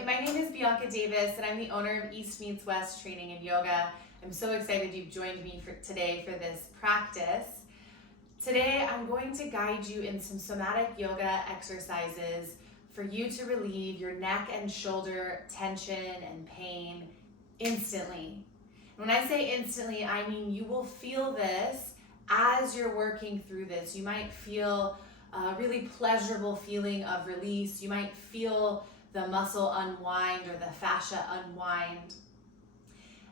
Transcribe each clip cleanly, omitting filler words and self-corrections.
Hi, my name is Bianca Davis and I'm the owner of East Meets West Training and Yoga. I'm so excited you've joined me today for this practice. Today I'm going to guide you in some somatic yoga exercises for you to relieve your neck and shoulder tension and pain instantly. When I say instantly, I mean you will feel this as you're working through this. You might feel a really pleasurable feeling of release. You might feel the muscle unwind or the fascia unwind.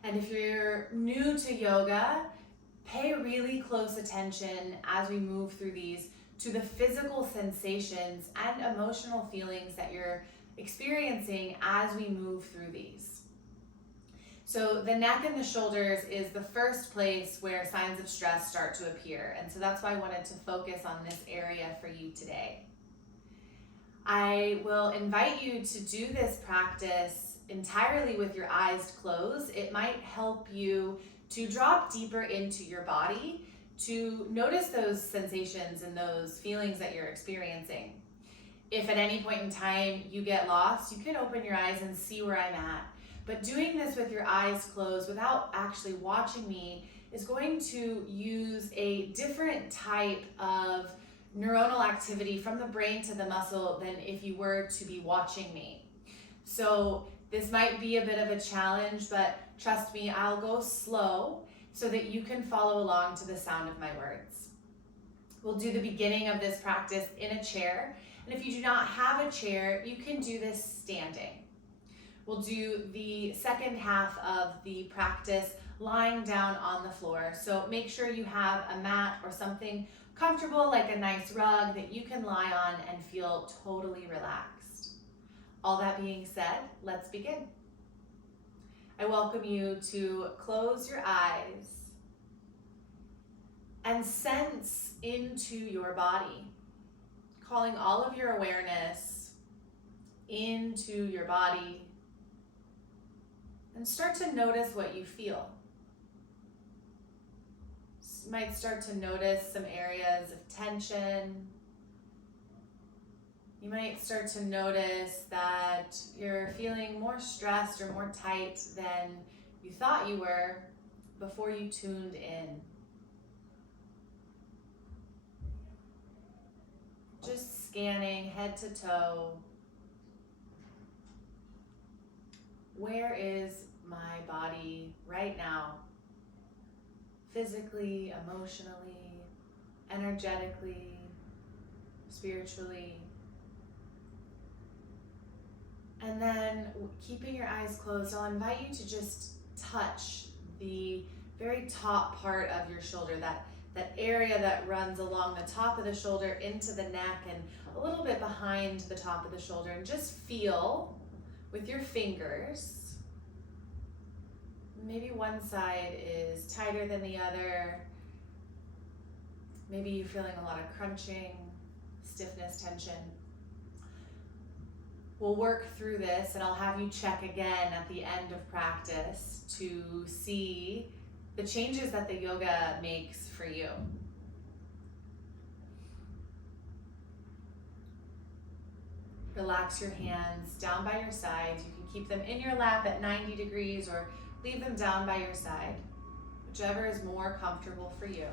And if you're new to yoga, pay really close attention as we move through these to the physical sensations and emotional feelings that you're experiencing as we move through these. So the neck and the shoulders is the first place where signs of stress start to appear. And so that's why I wanted to focus on this area for you today. I will invite you to do this practice entirely with your eyes closed. It might help you to drop deeper into your body, to notice those sensations and those feelings that you're experiencing. If at any point in time you get lost, you can open your eyes and see where I'm at. But doing this with your eyes closed without actually watching me is going to use a different type of neuronal activity from the brain to the muscle than if you were to be watching me. So this might be a bit of a challenge, but trust me, I'll go slow so that you can follow along to the sound of my words. We'll do the beginning of this practice in a chair, and if you do not have a chair, you can do this standing. We'll do the second half of the practice lying down on the floor. So make sure you have a mat or something comfortable, like a nice rug that you can lie on and feel totally relaxed. All that being said, let's begin. I welcome you to close your eyes and sense into your body, calling all of your awareness into your body, and start to notice what you feel. You might start to notice some areas of tension. You might start to notice that you're feeling more stressed or more tight than you thought you were before you tuned in. Just scanning head to toe. Where is my body right now? Physically, emotionally, energetically, spiritually. And then keeping your eyes closed, I'll invite you to just touch the very top part of your shoulder, that area that runs along the top of the shoulder into the neck and a little bit behind the top of the shoulder, and just feel with your fingers. Maybe one side is tighter than the other. Maybe you're feeling a lot of crunching, stiffness, tension. We'll work through this and I'll have you check again at the end of practice to see the changes that the yoga makes for you. Relax your hands down by your sides. You can keep them in your lap at 90 degrees or leave them down by your side, whichever is more comfortable for you.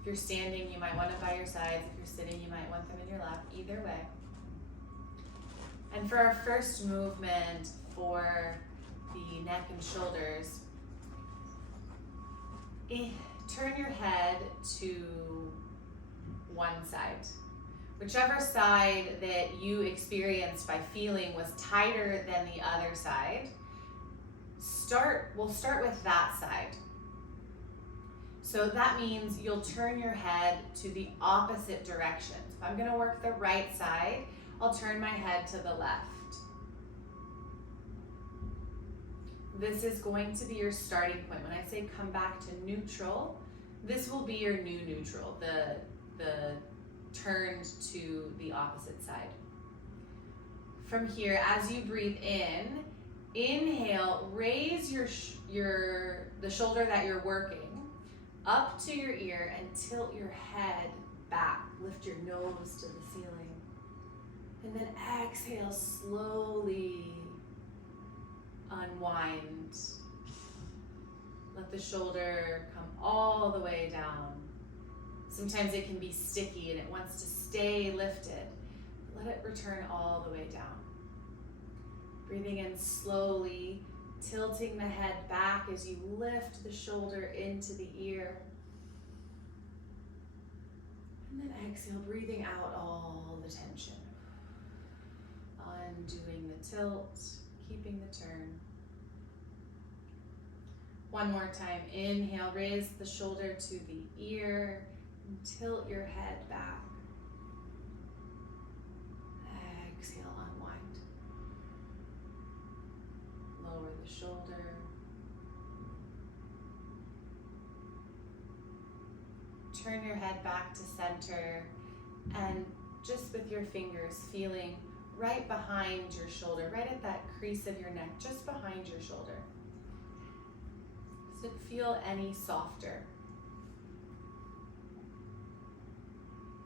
If you're standing, you might want it by your sides. If you're sitting, you might want them in your lap. Either way. And for our first movement for the neck and shoulders, turn your head to one side. Whichever side that you experienced by feeling was tighter than the other side, we'll start with that side. So that means you'll turn your head to the opposite direction. So if I'm gonna work the right side, I'll turn my head to the left. This is going to be your starting point. When I say come back to neutral, this will be your new neutral, the turned to the opposite side. From here, as you breathe in, inhale, raise the shoulder that you're working up to your ear and tilt your head back. Lift your nose to the ceiling. And then exhale, slowly unwind. Let the shoulder come all the way down. Sometimes it can be sticky and it wants to stay lifted. Let it return all the way down. Breathing in slowly, tilting the head back as you lift the shoulder into the ear. And then exhale, breathing out all the tension. Undoing the tilt, keeping the turn. One more time. Inhale, raise the shoulder to the ear and tilt your head back. Exhale, unwind. Lower the shoulder. Turn your head back to center and just with your fingers feeling right behind your shoulder, right at that crease of your neck, just behind your shoulder. Does it feel any softer?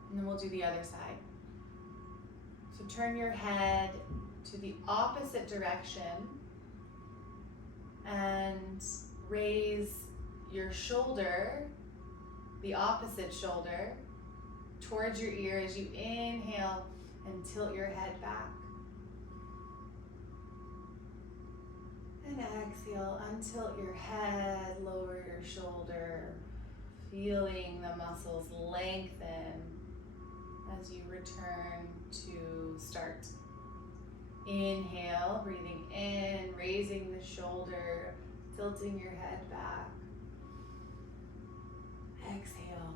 And then we'll do the other side. So turn your head to the opposite direction and raise your shoulder, the opposite shoulder, towards your ear as you inhale and tilt your head back. And exhale, untilt your head, lower your shoulder, feeling the muscles lengthen as you return to start. Inhale, breathing in, raising the shoulder, tilting your head back. Exhale.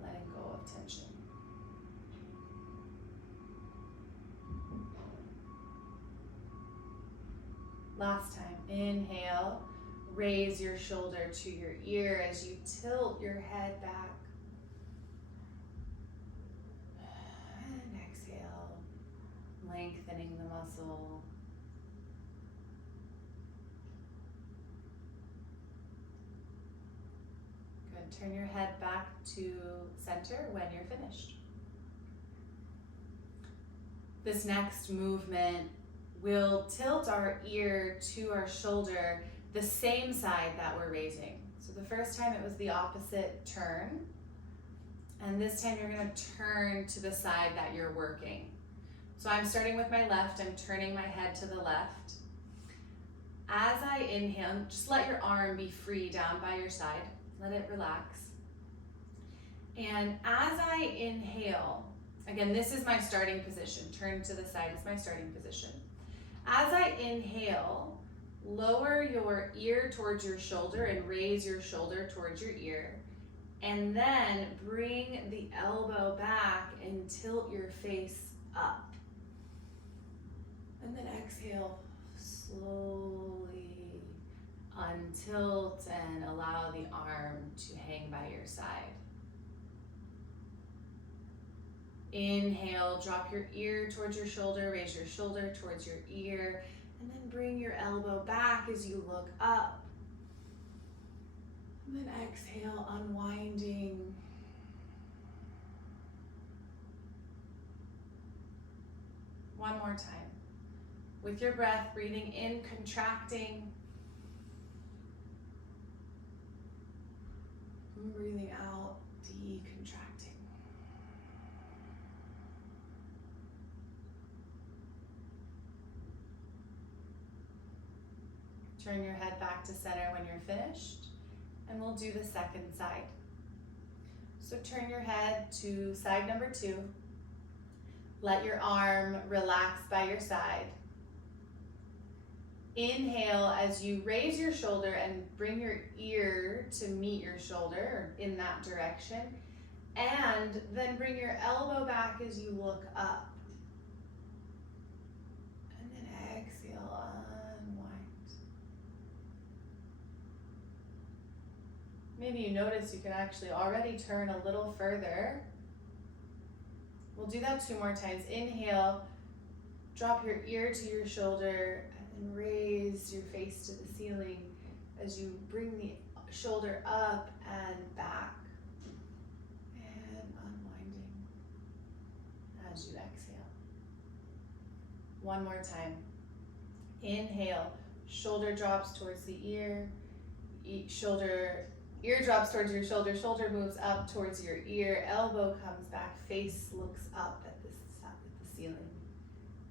Letting go of tension. Last time, inhale, raise your shoulder to your ear as you tilt your head back. And exhale, lengthening the muscle. Good, turn your head back to center when you're finished. This next movement will tilt our ear to our shoulder the same side that we're raising. So the first time it was the opposite turn, and this time you're going to turn to the side that you're working. So I'm starting with my left, I'm turning my head to the left. As I inhale, just let your arm be free down by your side, let it relax. And as I inhale, again, this is my starting position, turn to the side is my starting position. As I inhale, lower your ear towards your shoulder and raise your shoulder towards your ear. And then bring the elbow back and tilt your face up. And then exhale, slowly untilt and allow the arm to hang by your side. Inhale, drop your ear towards your shoulder, raise your shoulder towards your ear, and then bring your elbow back as you look up. And then exhale, unwinding. One more time. With your breath, breathing in, contracting. And breathing out, decontracting. Turn your head back to center when you're finished, and we'll do the second side. So turn your head to side number 2. Let your arm relax by your side. Inhale as you raise your shoulder and bring your ear to meet your shoulder, or in that direction, and then bring your elbow back as you look up. And then exhale, unwind. Maybe you notice you can actually already turn a little further. We'll do that 2 more times. Inhale, drop your ear to your shoulder and raise your face to the ceiling as you bring the shoulder up and back. One more time. Inhale, shoulder drops towards the ear, ear drops towards your shoulder moves up towards your ear, elbow comes back, face looks up at the ceiling.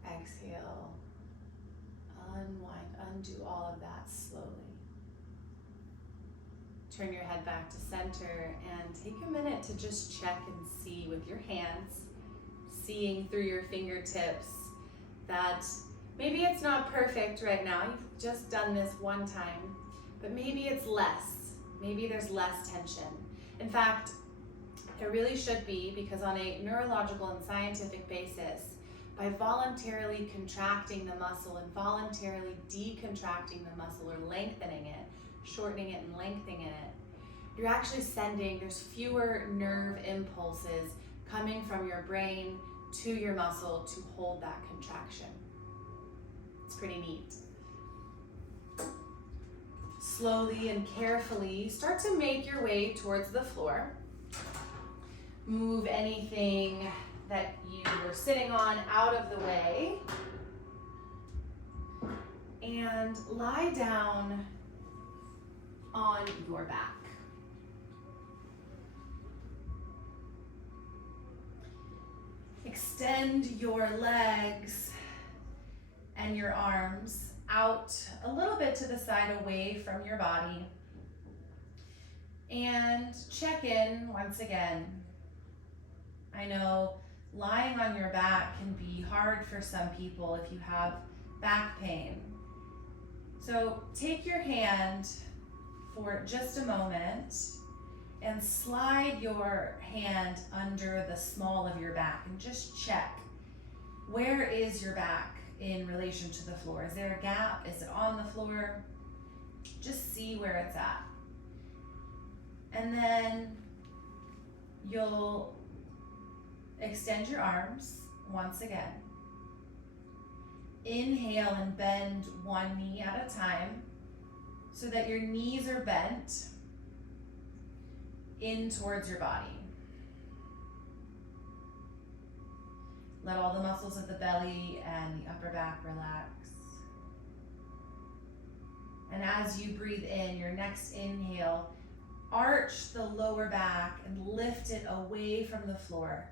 Exhale, unwind, undo all of that slowly. Turn your head back to center and take a minute to just check and see with your hands, seeing through your fingertips that maybe it's not perfect right now. You've just done this one time, but maybe it's less. Maybe there's less tension. In fact, it really should be, because on a neurological and scientific basis, by voluntarily contracting the muscle and voluntarily decontracting the muscle or lengthening it, shortening it and lengthening it, you're actually there's fewer nerve impulses coming from your brain to your muscle to hold that contraction. It's pretty neat. Slowly and carefully start to make your way towards the floor. Move anything that you were sitting on out of the way. And lie down on your back. Extend your legs and your arms out a little bit to the side, away from your body. And check in once again. I know lying on your back can be hard for some people if you have back pain. So take your hand for just a moment and slide your hand under the small of your back and just check, where is your back in relation to the floor? Is there a gap? Is it on the floor? Just see where it's at. And then you'll extend your arms once again. Inhale and bend one knee at a time so that your knees are bent in towards your body. Let all the muscles of the belly and the upper back relax. And as you breathe in, your next inhale, arch the lower back and lift it away from the floor.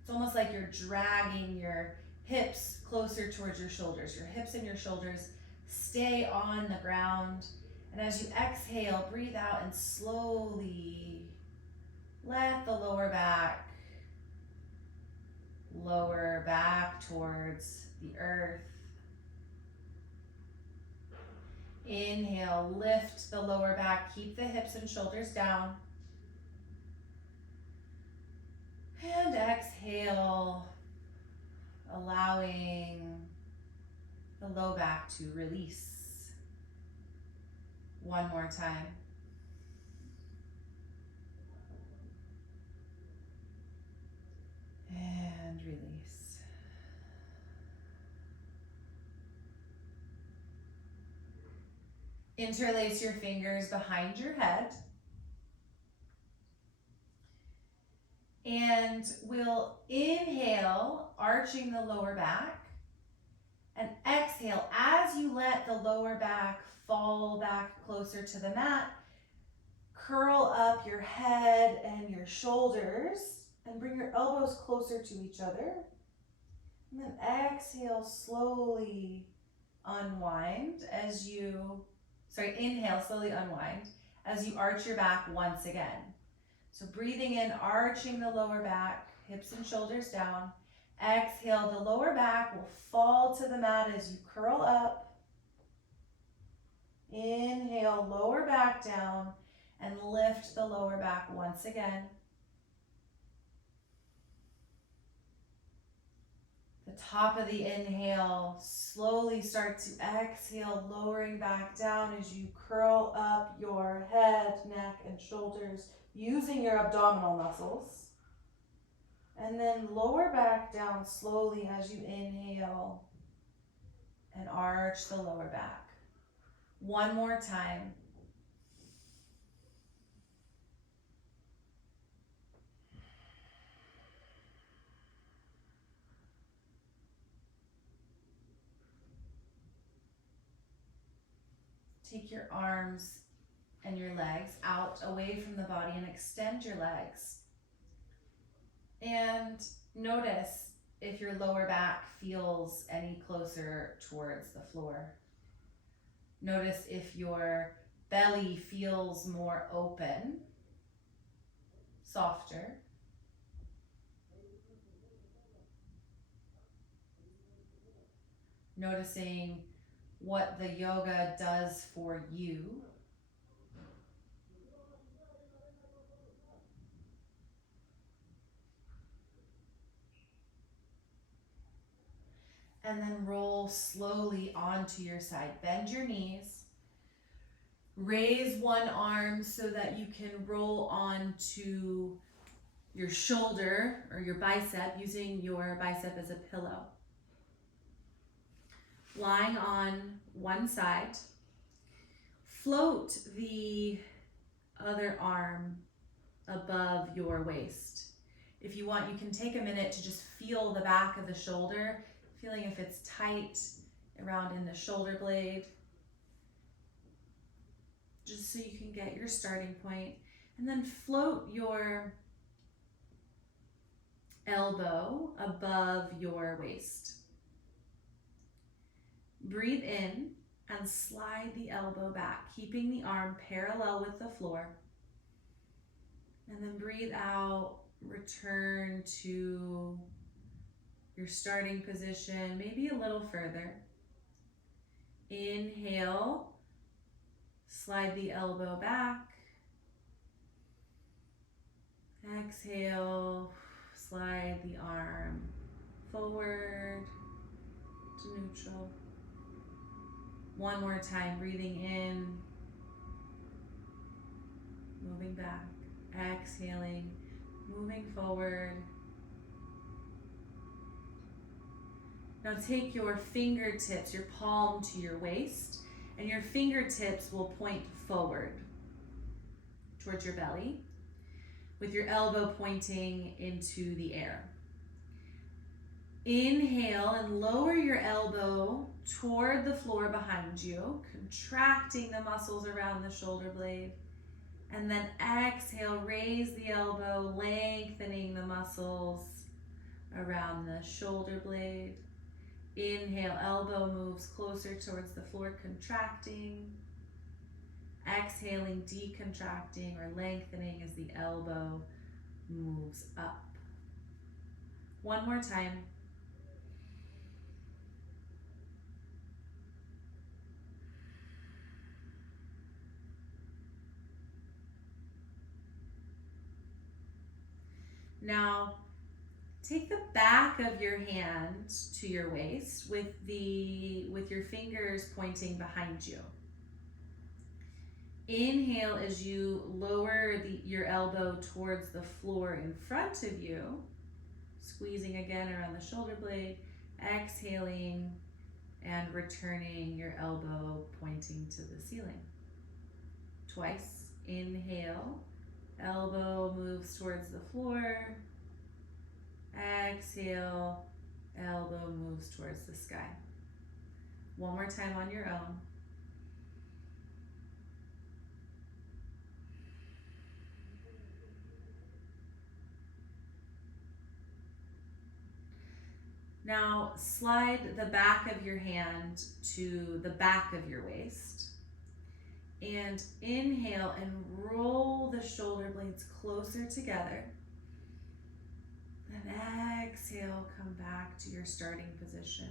It's almost like you're dragging your hips closer towards your shoulders. Your hips and your shoulders stay on the ground. And as you exhale, breathe out and slowly let the lower back towards the earth. Inhale, lift the lower back, keep the hips and shoulders down. And exhale, allowing the low back to release. One more time. And release. Interlace your fingers behind your head. And we'll inhale, arching the lower back. And exhale, as you let the lower back fall back closer to the mat, curl up your head and your shoulders and bring your elbows closer to each other. And then exhale, slowly unwind inhale, slowly unwind as you arch your back once again. So breathing in, arching the lower back, hips and shoulders down. Exhale, the lower back will fall to the mat as you curl up. Inhale, lower back down and lift the lower back once again. The top of the inhale, slowly start to exhale, lowering back down as you curl up your head, neck, and shoulders, using your abdominal muscles. And then lower back down slowly as you inhale and arch the lower back. One more time. take your arms and your legs out away from the body and extend your legs. And notice if your lower back feels any closer towards the floor. Notice if your belly feels more open, softer. Noticing what the yoga does for you. And then roll slowly onto your side. Bend your knees. Raise one arm so that you can roll onto your shoulder or your bicep, using your bicep as a pillow. Lying on one side, float the other arm above your waist. If you want, you can take a minute to just feel the back of the shoulder, feeling if it's tight around in the shoulder blade, just so you can get your starting point. And then float your elbow above your waist. Breathe in and slide the elbow back, keeping the arm parallel with the floor. And then breathe out, return to your starting position, maybe a little further. Inhale, slide the elbow back. Exhale, slide the arm forward to neutral. One more time, breathing in, moving back, exhaling, moving forward. Now take your fingertips, your palm to your waist, and your fingertips will point forward towards your belly, with your elbow pointing into the air. Inhale and lower your elbow toward the floor behind you, contracting the muscles around the shoulder blade. And then exhale, raise the elbow, lengthening the muscles around the shoulder blade. Inhale, elbow moves closer towards the floor, contracting. Exhaling, decontracting or lengthening as the elbow moves up. One more time. Now, take the back of your hand to your waist with your fingers pointing behind you. Inhale as you lower your elbow towards the floor in front of you, squeezing again around the shoulder blade. Exhaling and returning your elbow pointing to the ceiling. Twice. Inhale, elbow moves towards the floor. Exhale, elbow moves towards the sky. One more time on your own. Now slide the back of your hand to the back of your waist. And inhale and roll the shoulder blades closer together. And exhale, come back to your starting position.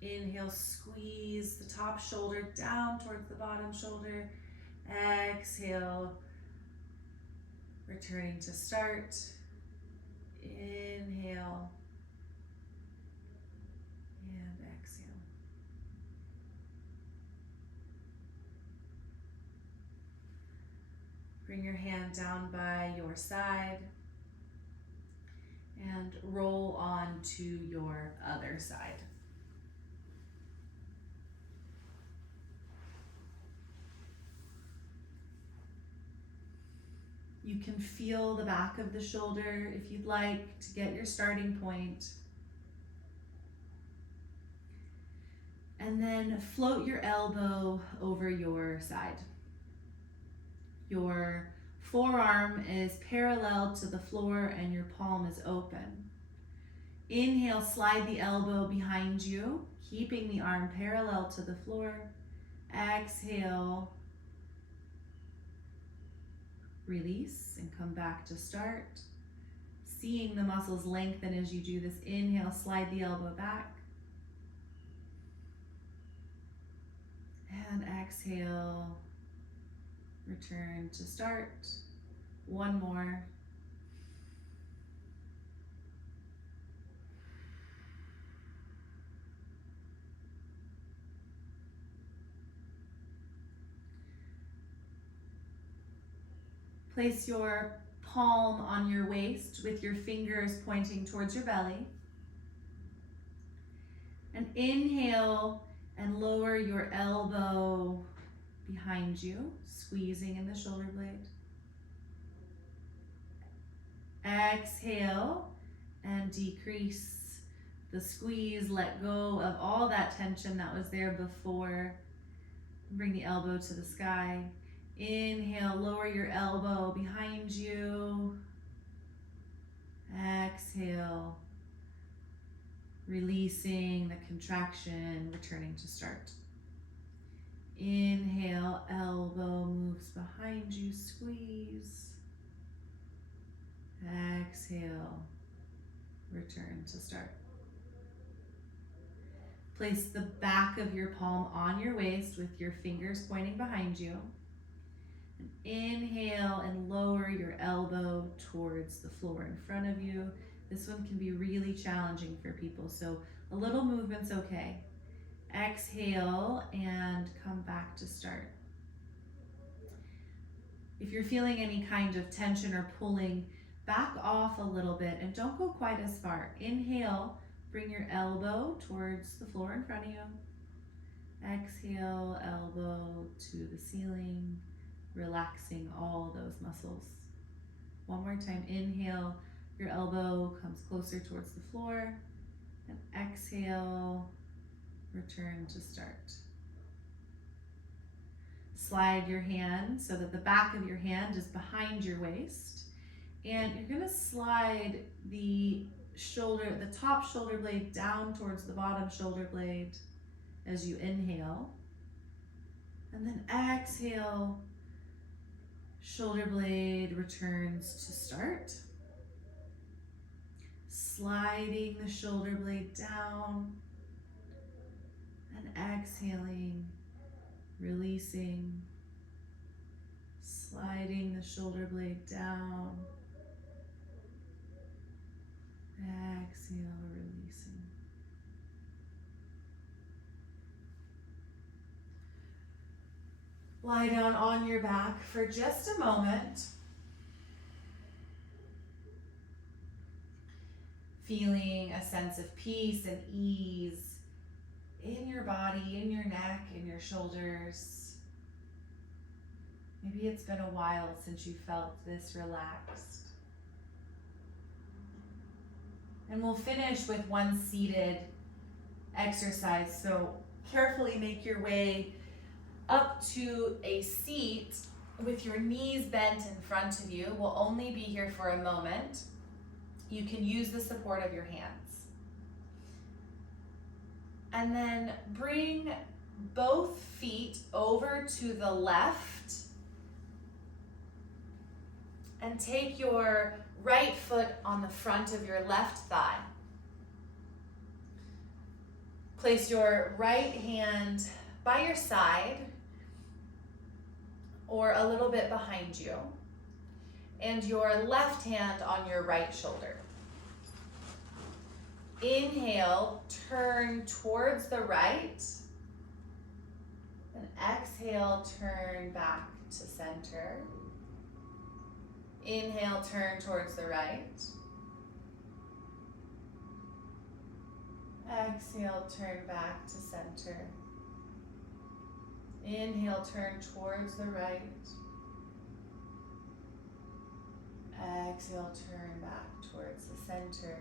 Inhale, squeeze the top shoulder down towards the bottom shoulder. Exhale, returning to start. Inhale and exhale. Bring your hand down by your side and roll on to your other side. You can feel the back of the shoulder if you'd like to get your starting point. And then float your elbow over your side. Your forearm is parallel to the floor and your palm is open. Inhale, slide the elbow behind you, keeping the arm parallel to the floor. Exhale, release and come back to start. Seeing the muscles lengthen as you do this. Inhale, slide the elbow back. And exhale, return to start. One more. Place your palm on your waist with your fingers pointing towards your belly. And inhale and lower your elbow behind you, squeezing in the shoulder blade. Exhale and decrease the squeeze. Let go of all that tension that was there before. Bring the elbow to the sky. Inhale, lower your elbow behind you. Exhale, releasing the contraction, returning to start. Inhale, elbow moves behind you, squeeze. Exhale, return to start. Place the back of your palm on your waist with your fingers pointing behind you. And inhale and lower your elbow towards the floor in front of you. This one can be really challenging for people, so a little movement's okay. Exhale and come back to start. If you're feeling any kind of tension or pulling, back off a little bit and don't go quite as far. Inhale, bring your elbow towards the floor in front of you. Exhale, elbow to the ceiling, relaxing all those muscles. One more time. Inhale, your elbow comes closer towards the floor. And exhale, return to start. Slide your hand so that the back of your hand is behind your waist. And you're gonna slide the top shoulder blade down towards the bottom shoulder blade as you inhale. And then exhale, shoulder blade returns to start. Sliding the shoulder blade down and exhaling, releasing, sliding the shoulder blade down, exhale, releasing. Lie down on your back for just a moment. Feeling a sense of peace and ease in your body, in your neck, in your shoulders. Maybe it's been a while since you felt this relaxed. And we'll finish with one seated exercise. So carefully make your way up to a seat with your knees bent in front of you. We'll only be here for a moment. You can use the support of your hands. And then bring both feet over to the left and take your right foot on the front of your left thigh. Place your right hand by your side or a little bit behind you, and your left hand on your right shoulder. Inhale, turn towards the right, and exhale, turn back to center. Inhale, turn towards the right. Exhale, turn back to center. Inhale, turn towards the right. Exhale, turn back towards the center.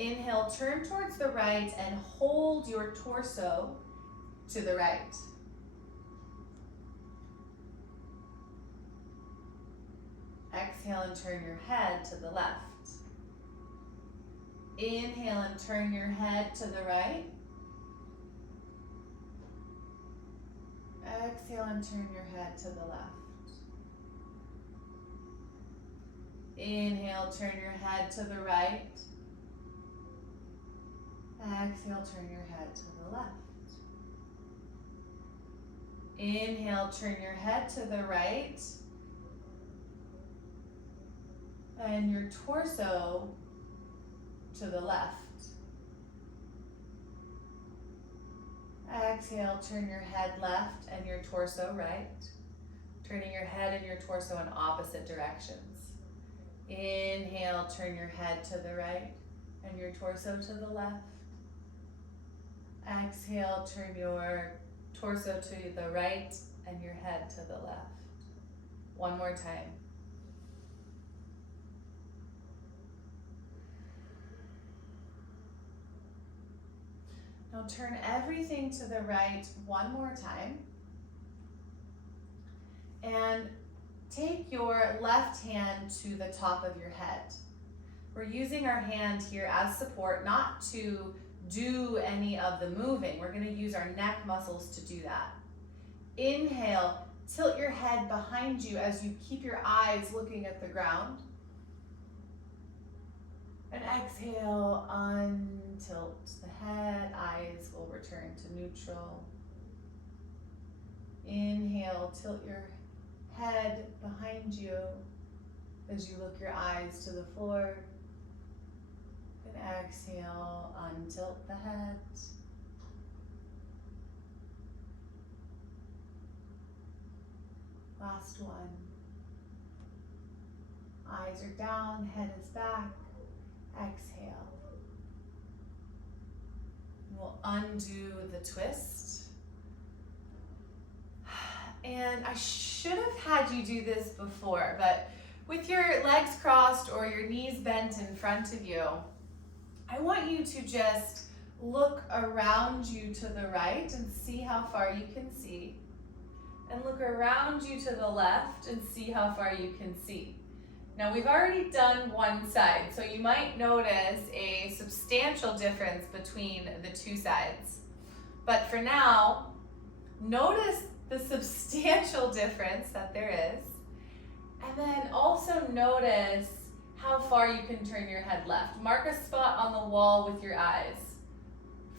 Inhale, turn towards the right and hold your torso to the right. Exhale and turn your head to the left. Inhale and turn your head to the right. Exhale and turn your head to the left. Inhale, turn your head to the right. Exhale, turn your head to the left. Inhale, turn your head to the right. And your torso to the left. Exhale, turn your head left and your torso right. Turning your head and your torso in opposite directions. Inhale, turn your head to the right and your torso to the left. Exhale, turn your torso to the right and your head to the left. One more time. Now turn everything to the right one more time. And take your left hand to the top of your head. We're using our hand here as support, not to do any of the moving. We're going to use our neck muscles to do that. Inhale, tilt your head behind you as you keep your eyes looking at the ground. And exhale, untilt the head, eyes will return to neutral. Inhale, tilt your head behind you as you look your eyes to the floor. And exhale, untilt the head. Last one. Eyes are down, head is back. Exhale. We'll undo the twist. And I should have had you do this before, but with your legs crossed or your knees bent in front of you, I want you to just look around you to the right and see how far you can see. And look around you to the left and see how far you can see. Now we've already done one side, so you might notice a substantial difference between the two sides. But for now, notice the substantial difference that there is. And then also notice how far you can turn your head left. Mark a spot on the wall with your eyes.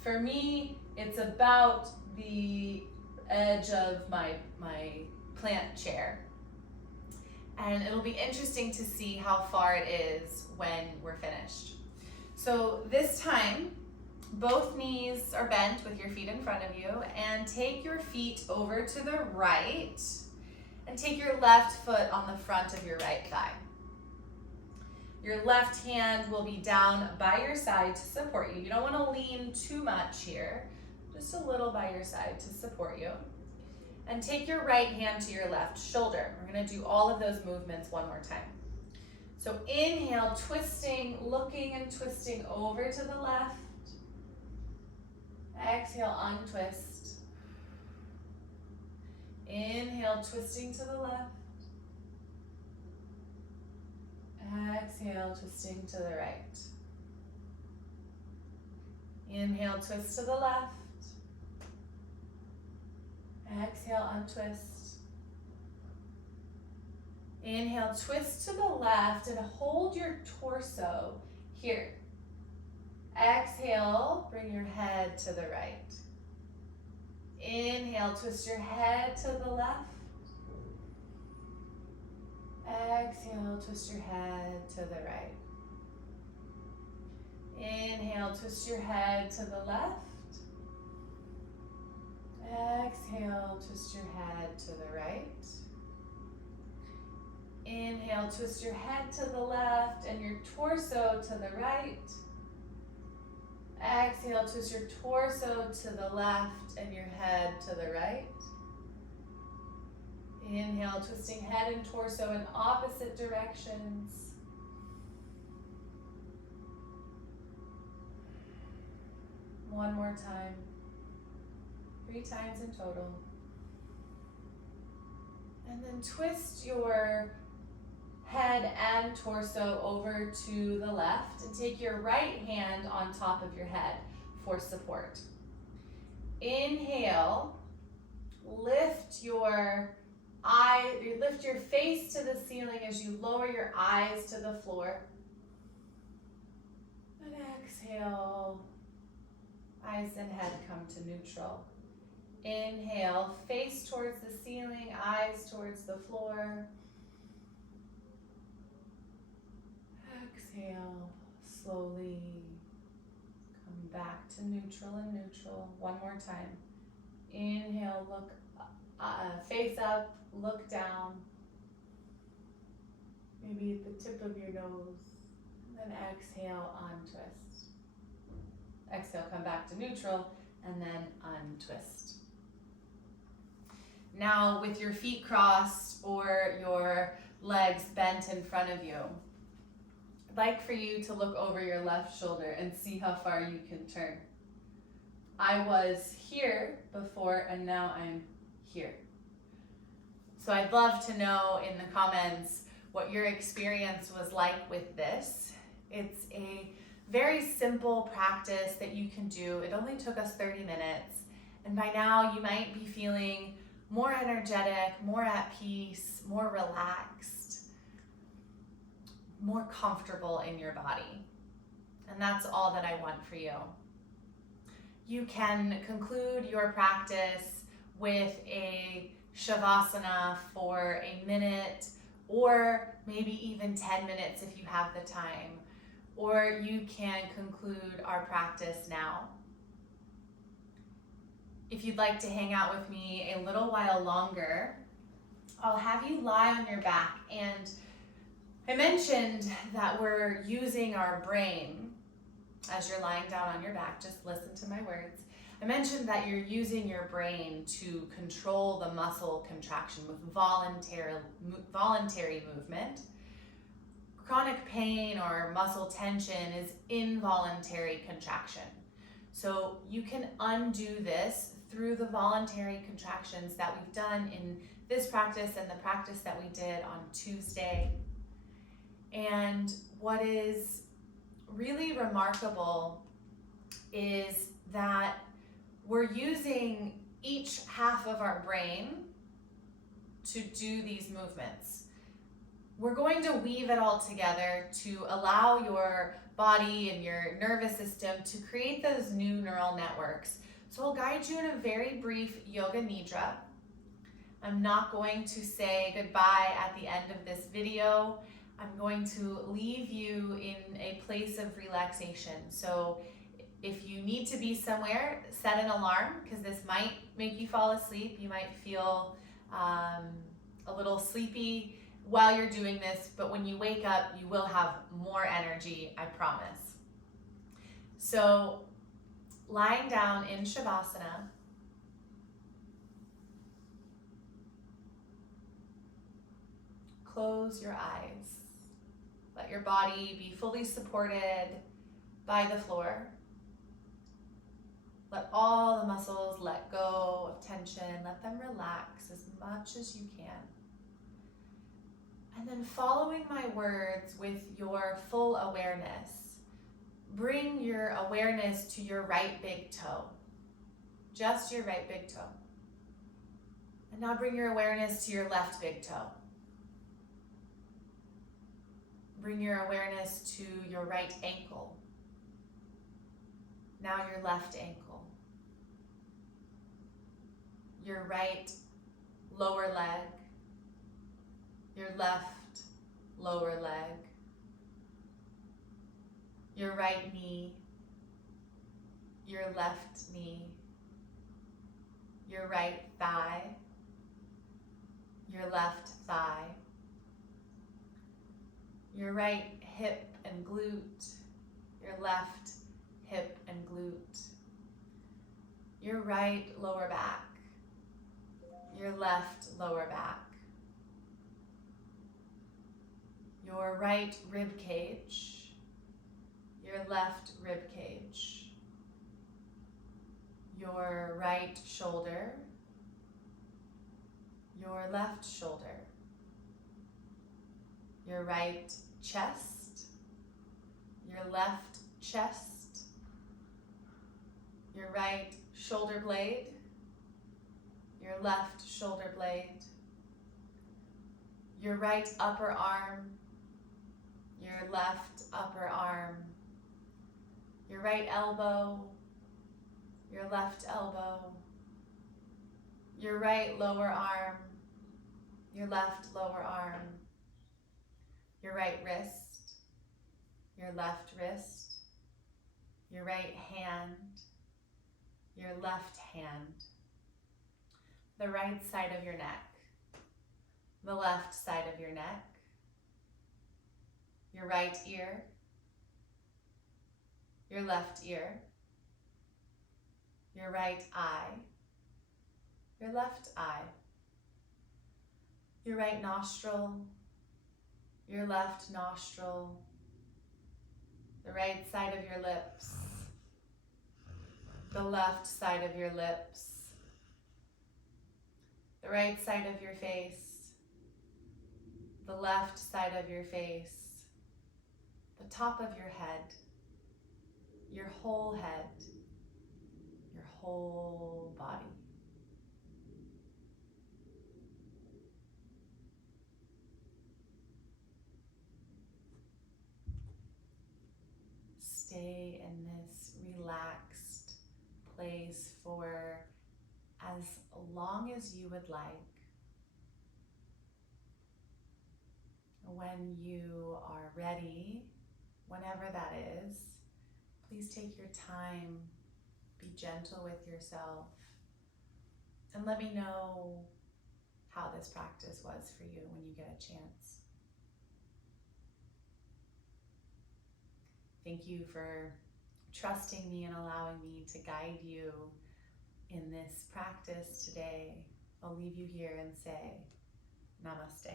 For me, it's about the edge of my plant chair. And it'll be interesting to see how far it is when we're finished. So this time, both knees are bent with your feet in front of you, and take your feet over to the right and take your left foot on the front of your right thigh. Your left hand will be down by your side to support you. You don't want to lean too much here, just a little by your side to support you. And take your right hand to your left shoulder. We're going to do all of those movements one more time. So inhale, twisting, looking and twisting over to the left. Exhale, untwist. Inhale, twisting to the left. Exhale, twisting to the right. Inhale, twist to the left. Exhale, untwist. Inhale, twist to the left and hold your torso here. Exhale, bring your head to the right. Inhale, twist your head to the left. Exhale, twist your head to the right. Inhale, twist your head to the left. Exhale, twist your head to the right. Inhale, twist your head to the left and your torso to the right. Exhale, twist your torso to the left and your head to the right. Inhale, twisting head and torso in opposite directions. One more time. 3 times in total. And then twist your head and torso over to the left and take your right hand on top of your head for support. Inhale, lift your face to the ceiling as you lower your eyes to the floor. And exhale, eyes and head come to neutral. Inhale, face towards the ceiling, eyes towards the floor. Exhale, slowly come back to neutral and neutral. One more time. Inhale, look face up, look down. Maybe at the tip of your nose. And then exhale, untwist. Exhale, come back to neutral, and then untwist. Now, with your feet crossed or your legs bent in front of you, I'd like for you to look over your left shoulder and see how far you can turn. I was here before and now I'm here. So I'd love to know in the comments what your experience was like with this. It's a very simple practice that you can do. It only took us 30 minutes. And by now you might be feeling more energetic, more at peace, more relaxed, more comfortable in your body. And that's all that I want for you. You can conclude your practice with a Shavasana for a minute, or maybe even 10 minutes if you have the time. Or you can conclude our practice now. If you'd like to hang out with me a little while longer, I'll have you lie on your back. And I mentioned that we're using our brain as you're lying down on your back. Just listen to my words. I mentioned that you're using your brain to control the muscle contraction with voluntary movement. Chronic pain or muscle tension is involuntary contraction. So you can undo this through the voluntary contractions that we've done in this practice and the practice that we did on Tuesday. And what is really remarkable is that we're using each half of our brain to do these movements. We're going to weave it all together to allow your body and your nervous system to create those new neural networks. So I'll guide you in a very brief yoga nidra. I'm not going to say goodbye at the end of this video. I'm going to leave you in a place of relaxation. So if you need to be somewhere, set an alarm, because this might make you fall asleep. You might feel a little sleepy while you're doing this, but when you wake up, you will have more energy, I promise. So lying down in Shavasana, close your eyes. Let your body be fully supported by the floor. Let all the muscles let go of tension. Let them relax as much as you can. And then following my words with your full awareness, bring your awareness to your right big toe. Just your right big toe. And now bring your awareness to your left big toe. Bring your awareness to your right ankle. Now your left ankle. Your right lower leg. Your left lower leg. Your right knee. Your left knee. Your right thigh. Your left thigh. Your right hip and glute. Your left hip and glute. Your right lower back. Your left lower back. Your right rib cage. Your left rib cage. your right shoulder, your left shoulder, your right chest, your left chest, your right shoulder blade, your left shoulder blade, your right upper arm, your left upper arm, your right elbow, your left elbow, your right lower arm, your left lower arm, your right wrist, your left wrist, your right hand, your left hand, the right side of your neck, the left side of your neck, your right ear, your left ear, your right eye, your left eye, your right nostril, your left nostril, the right side of your lips, the left side of your lips, the right side of your face, the left side of your face, the top of your head, your whole head, your whole body. Stay in this relaxed place for as long as you would like. When you are ready, whenever that is, please take your time, be gentle with yourself, and let me know how this practice was for you when you get a chance. Thank you for trusting me and allowing me to guide you in this practice today. I'll leave you here and say namaste.